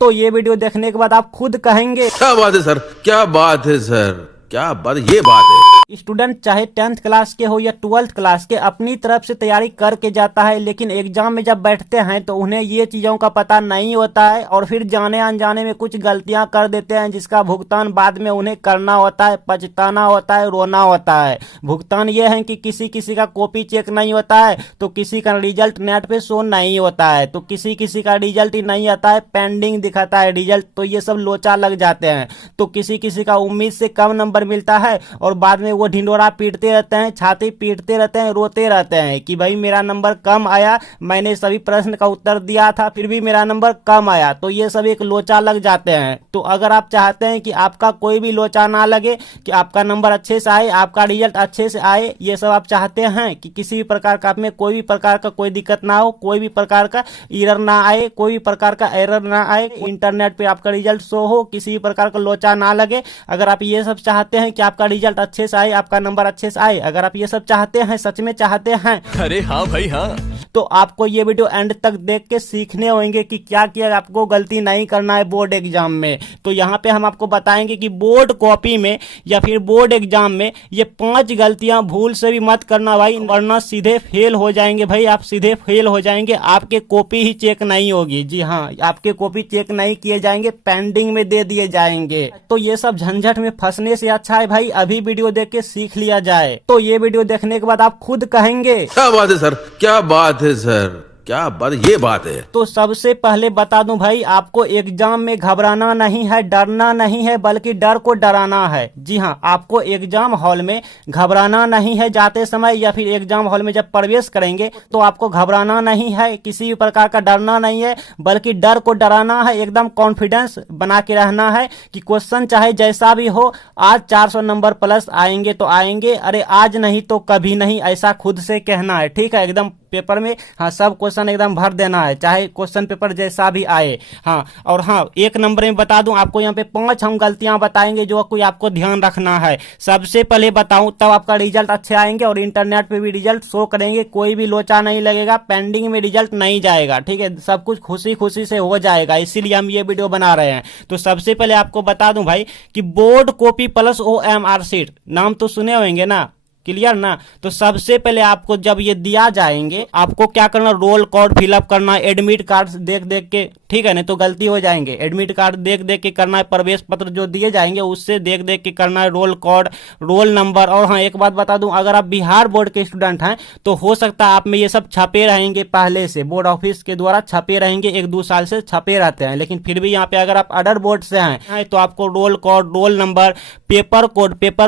तो ये वीडियो देखने के बाद आप खुद कहेंगे क्या बात है सर, क्या बात है सर, क्या बात, ये बात है। स्टूडेंट चाहे 10th क्लास के हो या 12th क्लास के अपनी तरफ से तैयारी करके जाता है, लेकिन एग्जाम में जब बैठते हैं तो उन्हें ये चीजों का पता नहीं होता है और फिर जाने अनजाने में कुछ गलतियां कर देते हैं, जिसका भुगतान बाद में उन्हें करना होता है, पछताना होता है, रोना होता है। भुगतान ये है कि किसी किसी का कॉपी चेक नहीं होता है, तो किसी का रिजल्ट नेट पे शो नहीं होता है, तो किसी किसी का रिजल्ट ही नहीं आता है, पेंडिंग दिखाता है रिजल्ट, तो ये सब लोचा लग जाते हैं। तो किसी किसी का उम्मीद से कम नंबर मिलता है और बाद में वो ढिंडोरा पीटते रहते हैं, छाती पीटते रहते हैं, रोते रहते हैं कि भाई मेरा नंबर कम आया, मैंने सभी प्रश्न का उत्तर दिया था फिर भी मेरा नंबर कम आया। तो ये सब एक लोचा लग जाते हैं। तो अगर आप चाहते हैं कि आपका कोई भी लोचा ना लगे, कि आपका नंबर अच्छे से आए, आपका रिजल्ट अच्छे से आए, ये सब आप चाहते हैं कि किसी भी प्रकार का आप में कोई भी प्रकार का कोई दिक्कत ना हो, कोई भी प्रकार का एरर ना आए, कोई भी प्रकार का एरर ना आए, इंटरनेट पे आपका रिजल्ट शो हो, किसी भी प्रकार का लोचा ना लगे, अगर आप ये सब चाहते हैं कि आपका रिजल्ट अच्छे से आए, आपका नंबर अच्छे से आए, अगर आप ये सब चाहते हैं, सच में चाहते हैं, अरे हाँ भाई हाँ, तो आपको ये वीडियो एंड तक देख के सीखने होंगे कि क्या क्या आपको गलती नहीं करना है बोर्ड एग्जाम में। तो यहाँ पे हम आपको बताएंगे कि बोर्ड कॉपी में या फिर बोर्ड एग्जाम में ये 5 गलतियां भूल से भी मत करना भाई, वरना सीधे फेल हो जाएंगे भाई, आप सीधे फेल हो जाएंगे, आपके कॉपी ही चेक नहीं होगी। जी हाँ, आपके कॉपी चेक नहीं किए जाएंगे, पेंडिंग में दे दिए जाएंगे। तो ये सब झंझट में फंसने से अच्छा है भाई अभी वीडियो देख के सीख लिया जाए। तो ये वीडियो देखने के बाद आप खुद कहेंगे क्या बात है सर, क्या बात है सर, क्या बात, ये बात है। तो सबसे पहले बता दूं भाई, आपको एग्जाम में घबराना नहीं है, डरना नहीं है, बल्कि डर को डराना है। जी हाँ, आपको एग्जाम हॉल में घबराना नहीं है जाते समय, या फिर एग्जाम हॉल में जब प्रवेश करेंगे तो आपको घबराना नहीं है, किसी भी प्रकार का डरना नहीं है, बल्कि डर को डराना है। एकदम कॉन्फिडेंस बना के रहना है कि क्वेश्चन चाहे जैसा भी हो, आज 400 नंबर प्लस आएंगे तो आएंगे, अरे आज नहीं तो कभी नहीं, ऐसा खुद से कहना है। ठीक है, एकदम पेपर में हाँ सब क्वेश्चन एकदम भर देना है, चाहे क्वेश्चन पेपर जैसा भी आए। हाँ, और हाँ एक नंबर में बता दूं आपको, यहाँ पे 5 हम गलतियां बताएंगे जो कोई आपको ध्यान रखना है। सबसे पहले बताऊं तब आपका रिजल्ट अच्छे आएंगे और इंटरनेट पे भी रिजल्ट शो करेंगे, कोई भी लोचा नहीं लगेगा, पेंडिंग में रिजल्ट नहीं जाएगा। ठीक है, सब कुछ खुशी खुशी से हो जाएगा, इसीलिए हम ये वीडियो बना रहे हैं। तो सबसे पहले आपको बता दूं भाई कि board copy plus OMR sheet, नाम तो सुने होंगे ना, क्लियर ना। तो सबसे पहले आपको जब ये दिया जाएंगे, आपको क्या करना, रोल कोड फिलअप करना है, एडमिट कार्ड देख देख के, ठीक है, नहीं तो गलती हो जाएंगे। एडमिट कार्ड देख देख के करना है, प्रवेश पत्र जो दिए जाएंगे उससे देख देख के करना है, रोल कोड, रोल नंबर। और हाँ एक बात बता दूं, अगर आप बिहार बोर्ड के स्टूडेंट हैं तो हो सकता है आप में ये सब छपे रहेंगे, पहले से बोर्ड ऑफिस के द्वारा छपे रहेंगे, 1-2 साल से छपे रहते हैं, लेकिन फिर भी यहाँ पे अगर आप अदर बोर्ड से हैं तो आपको roll code, roll number, paper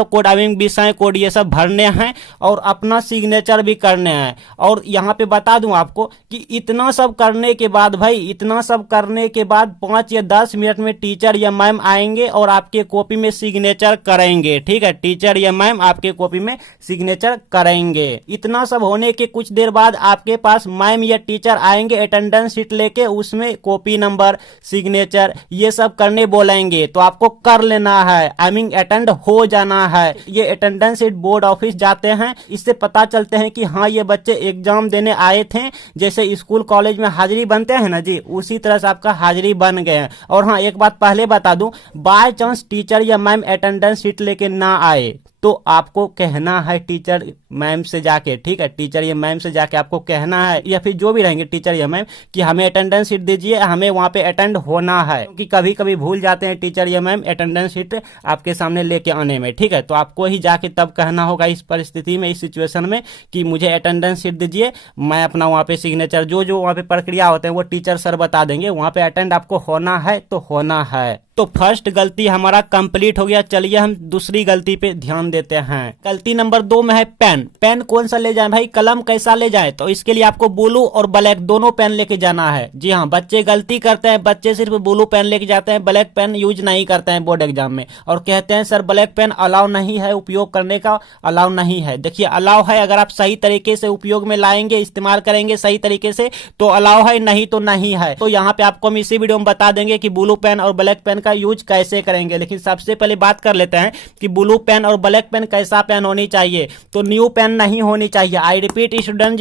code I mean विषय कोड, ये सब भरने हैं और अपना सिग्नेचर भी करने हैं। और यहाँ पे बता दूं आपको कि इतना सब करने के बाद भाई, इतना सब करने के बाद 5 या 10 मिनट में टीचर या मैम आएंगे और आपके कॉपी में सिग्नेचर करेंगे। ठीक है, टीचर या मैम आपके कॉपी में सिग्नेचर करेंगे। इतना सब होने के कुछ देर बाद आपके पास मैम या टीचर आएंगे अटेंडेंस शीट लेके, उसमें कॉपी नंबर, सिग्नेचर ये सब करने बोलेंगे, तो आपको कर लेना है, आई मीन अटेंड हो जाना है। ये अटेंडेंस शीट बोर्ड ऑफिस जाते हैं, इससे पता चलते हैं कि हाँ ये बच्चे एग्जाम देने आए थे, जैसे स्कूल कॉलेज में हाजिरी बनते हैं ना जी, उसी तरह से आपका हाजिरी बन गए हैं। और हाँ एक बात पहले बता दूं, बाय चांस टीचर या मैम अटेंडेंस शीट लेके ना आए तो आपको कहना है टीचर मैम से जाके, ठीक है, टीचर या मैम से जाके आपको कहना है, या फिर जो भी रहेंगे टीचर या मैम, कि हमें अटेंडेंस शीट दीजिए, हमें वहां पे अटेंड होना है, क्योंकि कभी कभी भूल जाते हैं टीचर या मैम अटेंडेंस शीट आपके सामने लेके आने में। ठीक है, तो आपको ही जाके तब कहना होगा इस परिस्थिति में, इस सिचुएशन में, कि मुझे अटेंडेंस शीट दीजिए, मैं अपना वहां पे सिग्नेचर, जो जो वहां पे प्रक्रिया होते हैं वो टीचर सर बता देंगे, वहां पे अटेंड आपको होना है तो होना है। तो फर्स्ट गलती हमारा कंप्लीट हो गया। चलिए हम दूसरी गलती पे ध्यान देते हैं। गलती नंबर 2 में है पेन। पेन कौन सा ले जाएं भाई, कलम कैसा ले जाएं? तो इसके लिए आपको ब्लू और ब्लैक दोनों पेन लेके जाना है। जी हाँ, बच्चे गलती करते हैं, बच्चे सिर्फ ब्लू पेन लेके जाते हैं, ब्लैक पेन यूज नहीं करते हैं बोर्ड एग्जाम में, और कहते हैं सर ब्लैक पेन अलाउ नहीं है, उपयोग करने का अलाउ नहीं है। देखिए अलाउ है, अगर आप सही तरीके से उपयोग में लाएंगे, इस्तेमाल करेंगे सही तरीके से तो अलाउ है, नहीं तो नहीं है। तो यहाँ पे आपको हम इसी वीडियो में बता देंगे कि ब्लू पेन और ब्लैक पेन का का यूज कैसे करेंगे। लेकिन सबसे पहले बात कर लेते हैं कि ब्लू पेन और ब्लैक पेन कैसा पेन होनी चाहिए। तो न्यू पेन नहीं होनी चाहिए। I repeat student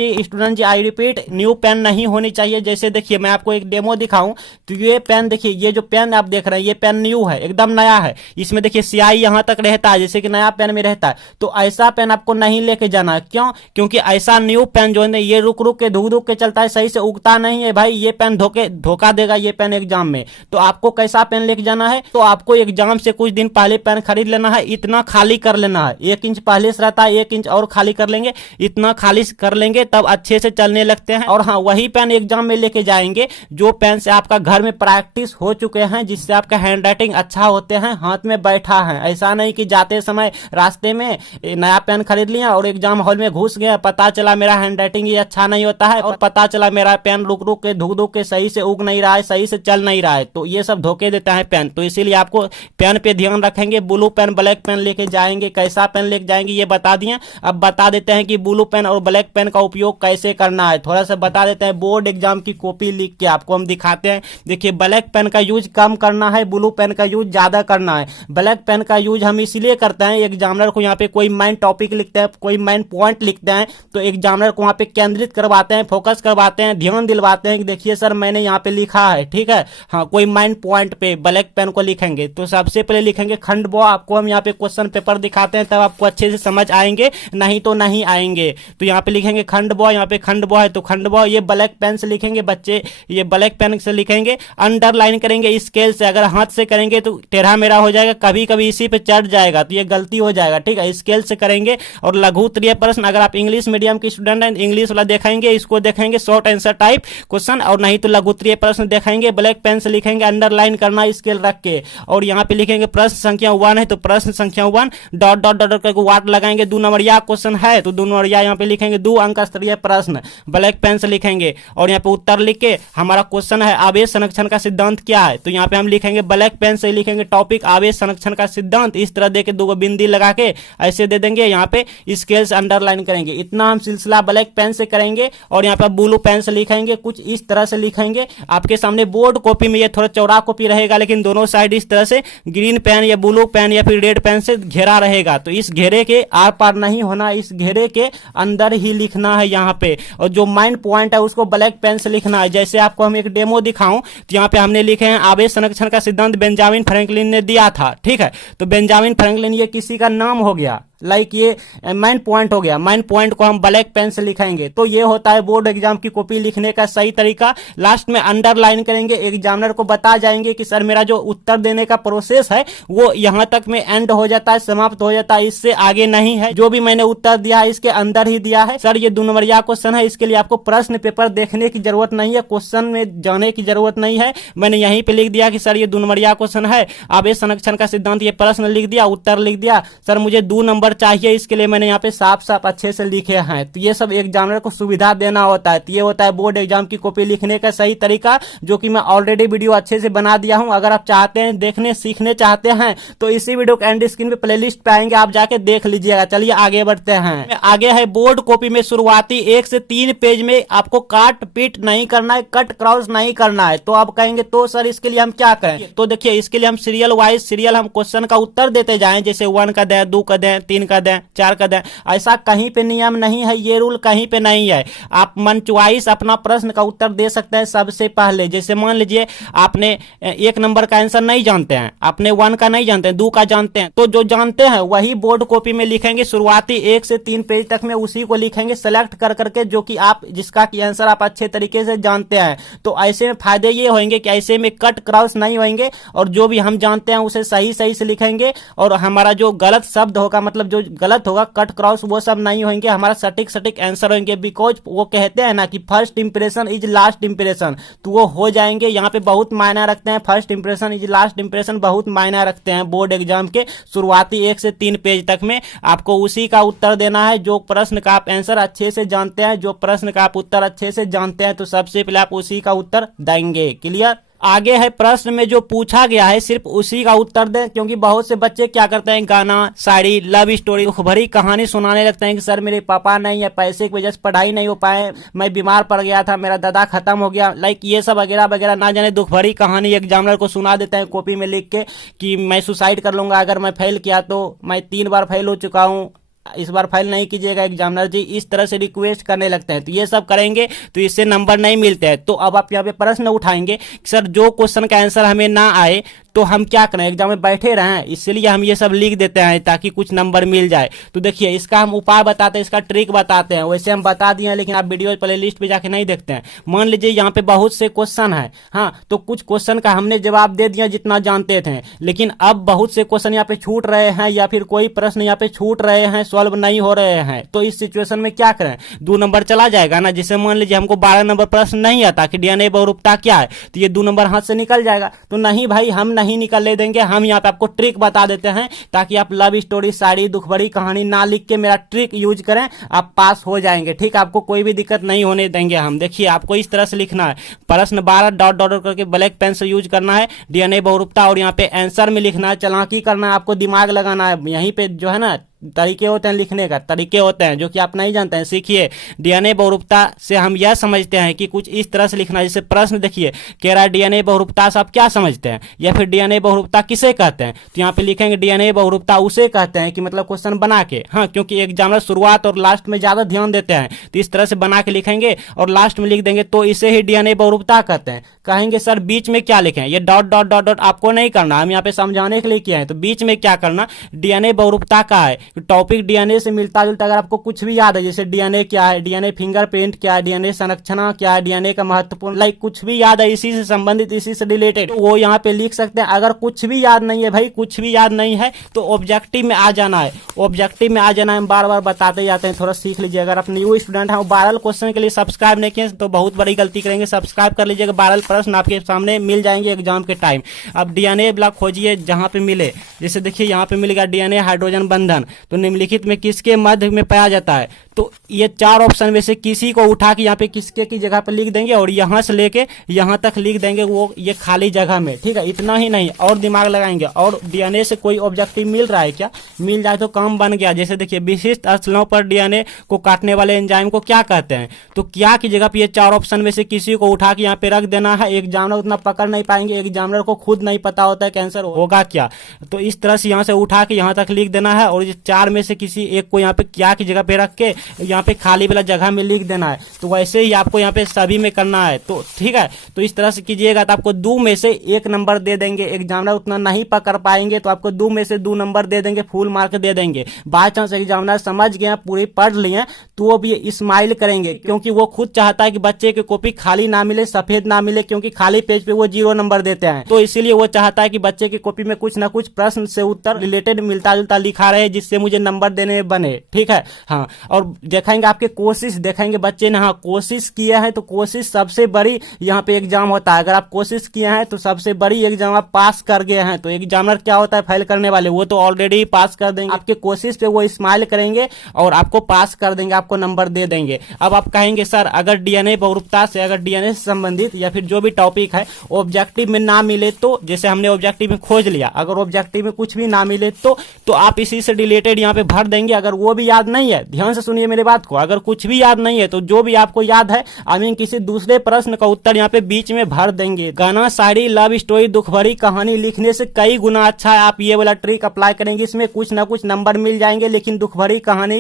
ji I repeat, new pen नहीं होनी चाहिए। जैसे देखिए मैं आपको एक डेमो दिखाऊं तो ये पेन देखिए, ये जो पेन आप देख रहे हैं ये पेन न्यू है, एकदम नया है। इसमें देखिए स्याही यहां तक रहता है जैसे कि नया पेन में रहता है। तो ऐसा पेन आपको नहीं लेके जाना है। क्यों? क्योंकि ऐसा न्यू पेन जो है ये रुक रुक के धुक धुक के चलता है, सही से उगता नहीं है भाई। ये पेन धोखा देगा ये पेन एग्जाम में। तो आपको कैसा पेन लेके जाना है? तो आपको एग्जाम से कुछ दिन पहले पेन खरीद लेना है, इतना खाली कर लेना है। 1 इंच पहले से रहता है, 1 इंच और खाली कर लेंगे, इतना खाली कर लेंगे तब अच्छे से चलने लगते हैं। और हाँ, वही पेन एग्जाम में लेके जाएंगे जो पेन से आपका घर में प्रैक्टिस हो चुके हैं, जिससे आपका हैंड राइटिंग अच्छा होते हैं, हाथ में बैठा है। ऐसा नहीं कि जाते समय रास्ते में नया पेन खरीद लिया और एग्जाम हॉल में घुस गया, पता चला मेरा हैंड राइटिंग ये अच्छा नहीं होता है और पता चला मेरा पेन रुक रुक के धुक धुक के सही से उग नहीं रहा है, सही से चल नहीं रहा है। तो ये सब धोखे देता है पेन। तो इसीलिए आपको पेन पे ध्यान रखेंगे। ब्लू पेन ब्लैक पेन लेके जाएंगे, कैसा पेन लेके जाएंगे ये बता दिए। अब बता देते हैं कि ब्लू पेन और ब्लैक पेन का उपयोग कैसे करना है। थोड़ा सा बता देते हैं। बोर्ड एग्जाम की कॉपी लिख के आपको हम दिखाते हैं। देखिए ब्लैक पेन का यूज कम करना है, ब्लू पेन का यूज ज्यादा करना है। ब्लैक पेन का यूज हम इसलिए करते हैं, एग्जामिनर को यहाँ पे कोई मेन टॉपिक लिखते हैं, कोई मेन पॉइंट लिखते हैं तो एग्जामिनर को वहाँ पे केंद्रित करवाते हैं, फोकस करवाते हैं, ध्यान दिलवाते हैं कि देखिए सर मैंने यहाँ पे लिखा है, ठीक है। हाँ, कोई मेन पॉइंट पे ब्लैक पेन को लिखेंगे तो सबसे पहले लिखेंगे खंड ब। आपको हम यहाँ पे क्वेश्चन पेपर दिखाते हैं तब आपको अच्छे से समझ आएंगे, नहीं तो नहीं आएंगे। तो यहाँ पे लिखेंगे खंड ब, यहाँ पे खंड ब है तो खंड ब ये ब्लैक पेन से लिखेंगे बच्चे, ये ब्लैक पेन से लिखेंगे। अंडरलाइन करेंगे स्केल से, अगर हाथ से करेंगे तो टेढ़ा मेढ़ा हो जाएगा, कभी कभी इसी पे चढ़ जाएगा तो ये गलती हो जाएगा, ठीक है। स्केल से करेंगे। और लघु उत्तरीय प्रश्न, अगर आप इंग्लिश मीडियम के स्टूडेंट हैं इंग्लिश वाला देखेंगे, इसको देखेंगे शॉर्ट आंसर टाइप क्वेश्चन, और नहीं तो लघु उत्तरीय प्रश्न देखेंगे, ब्लैक पेन से लिखेंगे, अंडरलाइन करना स्केल रख के। और यहाँ पे लिखेंगे प्रश्न संख्या 1 है तो प्रश्न संख्या 1 डॉट डॉट डॉट करके वाट लगाएंगे। 2 नंबरिया क्वेश्चन है तो 2 नंबरिया यहाँ पे लिखेंगे, 2 अंक स्तरीय प्रश्न ब्लैक पेन से लिखेंगे। और यहाँ पे उत्तर लिख के हमारा क्वेश्चन है आवेश संरक्षण का सिद्धांत क्या है, तो यहाँ पे हम लिखेंगे ब्लैक पेन से लिखेंगे टॉपिक आवेश संरक्षण का सिद्धांत। इस तरह देके 2 बिंदी लगा के ऐसे दे देंगे, यहाँ पे स्केल से अंडरलाइन करेंगे। इतना हम सिलसिला ब्लैक पेन से करेंगे। और यहाँ पे ब्लू पेन से लिखेंगे, कुछ इस तरह से लिखेंगे। आपके सामने बोर्ड कॉपी में ये थोड़ा चौड़ा कॉपी रहेगा, लेकिन दोनों साइड इस तरह से ग्रीन पेन या ब्लू पेन या फिर रेड पेन से घेरा रहेगा। तो इस घेरे के आर पार नहीं होना, इस घेरे के अंदर ही लिखना है यहाँ पे। और जो मेन पॉइंट है उसको ब्लैक पेन से लिखना है। जैसे आपको हम एक डेमो दिखाऊं तो यहाँ पे हमने लिखे हैं आवेश संरक्षण का सिद्धांत बेंजामिन फ्रैंकलिन ने दिया था, ठीक है। तो बेंजामिन फ्रैंकलिन ये किसी का नाम हो गया, लाइक ये मेन पॉइंट हो गया। मेन पॉइंट को हम ब्लैक पेन से लिखेंगे। तो ये होता है बोर्ड एग्जाम की कॉपी लिखने का सही तरीका। लास्ट में अंडरलाइन करेंगे, एग्जामिनर को बता जाएंगे कि सर मेरा जो उत्तर देने का प्रोसेस है वो यहाँ तक में एंड हो जाता है, समाप्त हो जाता है, इससे आगे नहीं है। जो भी मैंने उत्तर दिया है इसके अंदर ही दिया है। सर ये 2 नंबरिया क्वेश्चन है, इसके लिए आपको प्रश्न पेपर देखने की जरूरत नहीं है, क्वेश्चन में जाने की जरूरत नहीं है। मैंने यहीं पे लिख दिया कि सर ये 2 नंबरिया क्वेश्चन है, आवेश संरक्षण का सिद्धांत, ये प्रश्न लिख दिया, उत्तर लिख दिया। सर मुझे 2 नंबर चाहिए, इसके लिए मैंने यहाँ पे साफ साफ अच्छे से लिखे हैं। तो ये सब एग्जामिनर को सुविधा देना होता है। तो ये होता है बोर्ड एग्जाम की कॉपी लिखने का सही तरीका, जो कि मैं ऑलरेडी वीडियो अच्छे से बना दिया हूं। अगर आप चाहते हैं देखने सीखने चाहते हैं तो इसी वीडियो के एंड स्क्रीन पे प्लेलिस्ट पे आएंगे, आप जाके देख लीजिएगा। चलिए आगे बढ़ते हैं। आगे है बोर्ड कॉपी में शुरुआती 1 से 3 पेज में आपको काट पीट नहीं करना है, कट क्रॉस नहीं करना है। तो आप कहेंगे तो सर इसके लिए हम क्या करें? तो देखिए इसके लिए हम सीरियल वाइज सीरियल हम क्वेश्चन का उत्तर देते जाएं, जैसे 1 का दें, 2 का दें, 3 का दें, 4 का दें। ऐसा कहीं पे नियम नहीं है, ये रूल कहीं पे नहीं है। आप मन चॉइस अपना प्रश्न का उत्तर दे सकते हैं सबसे पहले। जैसे मान लीजिए आपने 1 नंबर का आंसर नहीं जानते हैं, आपने 1 का नहीं जानते हैं, 2 का जानते हैं, तो जो जानते हैं वही बोर्ड कॉपी में लिखेंगे। शुरुआती 1 से 3 पेज तक में उसी को लिखेंगे सेलेक्ट कर करके, जो कि आप जिसका की आंसर आप अच्छे तरीके से जानते हैं। तो ऐसे में फायदे ये होंगे कि ऐसे में कट क्रॉस नहीं होंगे, और जो भी हम जानते हैं उसे सही सही से लिखेंगे। और हमारा जो गलत शब्द होगा, मतलब जो गलत होगा कट क्रॉस, वो सब नहीं होंगे, हमारा सटीक सटीक आंसर होंगे। बिकॉज वो कहते हैं ना कि first impression is last impression, तो वो हो जाएंगे। यहाँ पे बहुत मायना रखते हैं, first impression is last impression बहुत मायना रखते हैं बोर्ड एग्जाम के। शुरुआती 1 से 3 पेज तक में आपको उसी का उत्तर देना है जो प्रश्न का आप आंसर अच्छे से जानते हैं, जो प्रश्न का आप उत्तर अच्छे से जानते हैं, तो सबसे पहले आप उसी का उत्तर देंगे। क्लियर? आगे है प्रश्न में जो पूछा गया है सिर्फ उसी का उत्तर दें, क्योंकि बहुत से बच्चे क्या करते हैं, गाना, शायरी, लव स्टोरी, दुख भरी कहानी सुनाने लगते हैं कि सर मेरे पापा नहीं है, पैसे की वजह से पढ़ाई नहीं हो पाए, मैं बीमार पड़ गया था, मेरा दादा खत्म हो गया, लाइक ये सब वगैरह वगैरह ना जाने दुख भरी कहानी एग्जामिनर को सुना देते हैं कॉपी में लिख के कि मैं सुसाइड कर लूंगा अगर मैं फेल किया तो, मैं 3 बार फेल हो चुका हूँ, इस बार फाइल नहीं कीजिएगा एग्जामिनर जी, इस तरह से रिक्वेस्ट करने लगते हैं। तो ये सब करेंगे तो इससे नंबर नहीं मिलते हैं। तो अब आप यहाँ पे प्रश्न उठाएंगे कि सर जो क्वेश्चन का आंसर हमें ना आए तो हम क्या करें, एग्जाम में बैठे रहें, इसलिए हम ये सब लिख देते हैं ताकि कुछ नंबर मिल जाए। तो देखिए इसका हम उपाय बताते हैं, इसका ट्रिक बताते हैं, वैसे हम बता दिए हैं लेकिन आप वीडियो प्ले लिस्ट पे जाके नहीं देखते हैं। मान लीजिए यहाँ पे बहुत से क्वेश्चन है, हाँ, तो कुछ क्वेश्चन का हमने जवाब दे दिया जितना जानते थे, लेकिन अब बहुत से क्वेश्चन यहाँ पे छूट रहे हैं या फिर कोई प्रश्न यहाँ पे छूट रहे हैं, सॉल्व नहीं हो रहे हैं। तो इस सिचुएशन में क्या करें, 2 नंबर चला जाएगा ना। जैसे मान लीजिए हमको 12 नंबर प्रश्न नहीं आता कि डीएनए बहुरूपता क्या है, तो ये 2 नंबर हाथ से निकल जाएगा। तो नहीं भाई, हम नहीं निकलने देंगे, हम यहाँ पे आपको ट्रिक बता देते हैं ताकि आप लव स्टोरी, शायरी, दुख भरी कहानी ना लिख के मेरा ट्रिक यूज करें, आप पास हो जाएंगे। ठीक, आपको कोई भी दिक्कत नहीं होने देंगे हम। देखिए आपको इस तरह से लिखना है, प्रश्न 12 डॉट डॉट करके ब्लैक पेन से यूज करना है, डीएनए बहुरूपता, और यहाँ पे आंसर में लिखना है, चालाकी करना है, आपको दिमाग लगाना है। यहीं पे जो है ना तरीके होते हैं, लिखने का तरीके होते हैं जो कि आप नहीं जानते हैं, सीखिए। डीएनए बहुरूपता से हम यह समझते हैं कि कुछ इस तरह से लिखना है, जैसे प्रश्न देखिए कह रहा है डीएनए बहुरूपता से आप क्या समझते हैं, या फिर डीएनए बहुरूपता किसे कहते हैं। तो यहाँ पे लिखेंगे डीएनए बहुरूपता उसे कहते हैं, कि मतलब क्वेश्चन बना के, हाँ, क्योंकि एग्जामिनर शुरुआत और लास्ट में ज्यादा ध्यान देते हैं, तो इस तरह से बना के लिखेंगे और लास्ट में लिख देंगे तो इसे ही डीएनए बहुरूपता कहते हैं। कहेंगे सर बीच में क्या लिखें, ये डॉट डॉट डॉट डॉट आपको नहीं करना, हम यहाँ पे समझाने के लिए किया है। तो बीच में क्या करना, डीएनए बहुरूपता का है, टॉपिक डीएनए से मिलता जुलता अगर आपको कुछ भी याद है, जैसे डीएनए क्या है, डीएनए फिंगरप्रिंट क्या है, डीएनए संरचना क्या है, डीएनए का महत्वपूर्ण, लाइक कुछ भी याद है इसी से संबंधित, इसी से रिलेटेड, वो यहाँ पे लिख सकते हैं। अगर कुछ भी याद नहीं है भाई, कुछ भी याद नहीं है तो ऑब्जेक्टिव में आ जाना है, ऑब्जेक्टिव में आ जाना है। हम बार बार बताते जाते हैं, थोड़ा सीख लीजिए। अगर आप न्यू स्टूडेंट हैं, वायरल क्वेश्चन के लिए सब्सक्राइब नहीं किए तो बहुत बड़ी गलती करेंगे, सब्सक्राइब कर लीजिएगा। वायरल प्रश्न आपके सामने मिल जाएंगे एग्जाम के टाइम। अब डीएनए ब्लॉक खोजिए जहां पे मिले, जैसे देखिए यहाँ पे मिलेगा डीएनए हाइड्रोजन बंधन, तो निम्नलिखित में किसके मध्य में पाया जाता है। तो ये 4 ऑप्शन में से किसी को उठा के यहाँ पे किसके की जगह पे लिख देंगे और यहाँ से लेके यहाँ तक लिख देंगे वो ये खाली जगह में। ठीक है, इतना ही नहीं और दिमाग लगाएंगे। और डीएनए से कोई ऑब्जेक्टिव मिल रहा है क्या, मिल जाए तो काम बन गया। जैसे देखिए विशिष्ट स्थलों पर डीएनए को काटने वाले एंजाइम को क्या कहते हैं, तो क्या की जगह पे ये 4 ऑप्शन में से किसी को उठा के यहाँ पे रख देना है। एग्जामिनर उतना पकड़ नहीं पाएंगे, एग्जामिनर को खुद नहीं पता होता है कि आंसर होगा क्या, तो इस तरह से यहाँ से उठा के यहाँ तक लिख देना है और ये 4 में से किसी एक को यहाँ पे क्या की जगह पे रख के यहाँ पे खाली वाला जगह में लिख देना है। तो वैसे ही आपको यहाँ पे सभी में करना है। तो ठीक है, तो इस तरह से कीजिएगा तो आपको 2 में से 1 नंबर दे देंगे। एग्जामिनर उतना नहीं पकड़ पाएंगे तो आपको 2 में से 2 नंबर दे देंगे, फुल मार्क दे देंगे। बाय चांस एग्जामिनर समझ गए, पूरी पढ़ लिए तो वो भी स्माइल करेंगे, क्योंकि वो खुद चाहता है कि बच्चे की कॉपी खाली ना मिले, सफेद ना मिले, क्योंकि खाली पेज पे वो 0 नंबर देते हैं। तो इसीलिए वो चाहता है कि बच्चे की कॉपी में कुछ ना कुछ प्रश्न से उत्तर रिलेटेड मिलता जुलता लिखा रहे, जिससे मुझे नंबर देने में बने। ठीक है, हाँ, और देखेंगे आपके कोशिश, देखेंगे बच्चे ने हाँ कोशिश किया है तो कोशिश सबसे बड़ी यहाँ पे एग्जाम होता है। अगर आप कोशिश किए हैं तो सबसे बड़ी एग्जाम आप पास कर गए हैं। तो एग्जामिनर क्या होता है, फेल करने वाले, वो तो ऑलरेडी पास कर देंगे। आपके कोशिश पे वो स्माइल करेंगे और आपको पास कर देंगे, आपको नंबर दे देंगे। अब आप कहेंगे सर अगर डीएनए बहुरूपता से, अगर डीएनए से संबंधित या फिर जो भी टॉपिक है ऑब्जेक्टिव में ना मिले, तो जैसे हमने ऑब्जेक्टिव में खोज लिया, अगर ऑब्जेक्टिव में कुछ भी ना मिले तो आप इसी से रिलेटेड यहाँ पे भर देंगे। अगर वो भी याद नहीं है, ध्यान से सुनिए मेरी बात को, अगर कुछ भी याद नहीं है तो जो भी आपको याद है आई मीन किसी दूसरे प्रश्न का उत्तर यहाँ पे बीच में भर देंगे। गाना, शायरी, लव स्टोरी, दुख भरी कहानी लिखने से कई गुना अच्छा है। आप ये वाला ट्रिक अप्लाई करेंगे, इसमें कुछ ना कुछ नंबर मिल जाएंगे, लेकिन दुख भरी कहानी,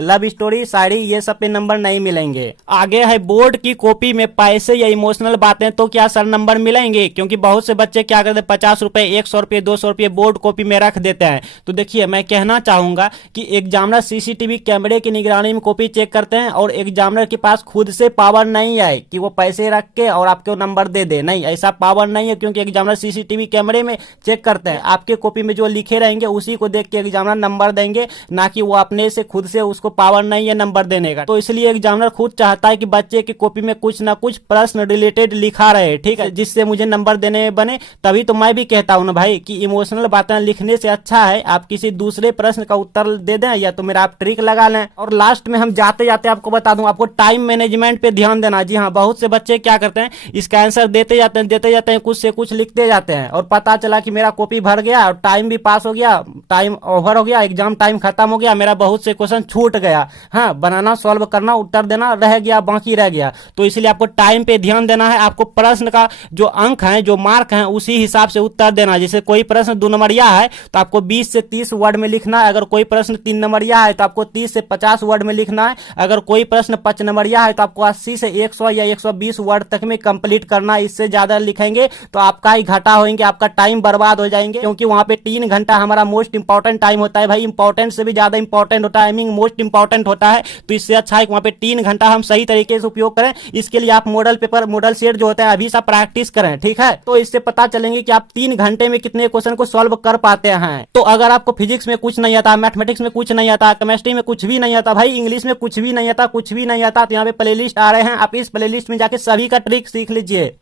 लव स्टोरी, शायरी ये सब पे नंबर नहीं मिलेंगे। आगे है बोर्ड की कॉपी में पैसे या इमोशनल बातें, तो क्या सर नंबर मिलेंगे, क्योंकि बहुत से बच्चे क्या करते हैं 50 रुपए, 100 रुपए, 200 रुपए बोर्ड कॉपी में रख देते हैं। तो देखिए मैं कहना चाहूंगा कि एग्जामिनर सीसीटीवी कैमरे की निगरानी में कॉपी चेक करते हैं और एग्जामिनर के पास खुद से पावर नहीं है कि वो पैसे रख के और आपको नंबर दे दे, नहीं, ऐसा पावर नहीं है, क्योंकि एग्जामिनर सीसीटीवी कैमरे में चेक करते हैं। आपके कॉपी में जो लिखे रहेंगे उसी को देख के एग्जामिनर नंबर देंगे, ना कि वो अपने से खुद से, उसको पावर नहीं है नंबर देने का। तो इसलिए एग्जामिनर खुद चाहता है कि बच्चे की कॉपी में कुछ ना कुछ प्रश्न रिलेटेड लिखा रहे, ठीक है, जिससे मुझे नंबर देने में बने। तभी तो मैं भी कहता हूं ना भाई कि इमोशनल बातें लिखने से अच्छा है आप किसी दूसरे प्रश्न का उत्तर दे दें या तो मेरा आप ट्रिक लगा लें। और लास्ट में हम जाते जाते आपको बता दूं, आपको टाइम मैनेजमेंट पे ध्यान देना। जी हाँ, बहुत से बच्चे क्या करते हैं, इसका आंसर देते जाते हैं कुछ से कुछ लिखते जाते हैं और पता चला कि मेरा कॉपी भर गया और टाइम भी पास हो गया, टाइम ओवर हो गया, एग्जाम टाइम खत्म हो गया, मेरा बहुत से क्वेश्चन छूट गया। हाँ, बनाना, सॉल्व करना, उत्तर देना रह गया, बाकी रह गया। तो इसलिए आपको टाइम पे ध्यान देना है। आपको प्रश्न का जो अंक है, जो मार्क है, उसी हिसाब से उत्तर देना। जैसे कोई प्रश्न 2 नंबरिया है तो आपको 20 से 30 वर्ड में लिखना है। अगर कोई प्रश्न 3 नंबरिया है तो आपको 30 से 50 वर्ड में लिखना है। अगर कोई प्रश्न 5 नंबरिया है तो आपको 80 से 100 या 120 वर्ड तक में कंप्लीट करना है। इससे ज्यादा लिखेंगे तो आपका ही घाटा होएंगे, आपका टाइम बर्बाद हो जाएंगे, क्योंकि वहां पे 3 घंटा हमारा मोस्ट इंपॉर्टेंट टाइम होता है। भाई, इंपॉर्टेंट से भी ज्यादा इंपॉर्टेंट होता है, टाइमिंग मोस्ट इंपॉर्टेंट होता है। तो इससे अच्छा है कि वहां पे 3 घंटा हम सही तरीके से उपयोग करें। इसके लिए आप मॉडल पेपर, मॉडल सेट जो होता है अभी से प्रैक्टिस करें, ठीक है। तो इससे पता चलेंगे कि आप 3 घंटे में कितने क्वेश्चन को सॉल्व कर पाते हैं। तो अगर आपको फिजिक्स में कुछ नहीं आता, मैथमेटिक्स में कुछ नहीं आता, केमिस्ट्री में कुछ भी नहीं आता, भाई इंग्लिश में कुछ भी नहीं आता, कुछ भी नहीं आता, तो यहाँ पे प्लेलिस्ट आ रहे हैं, आप इस प्लेलिस्ट में जाके सभी का ट्रिक सीख लीजिए।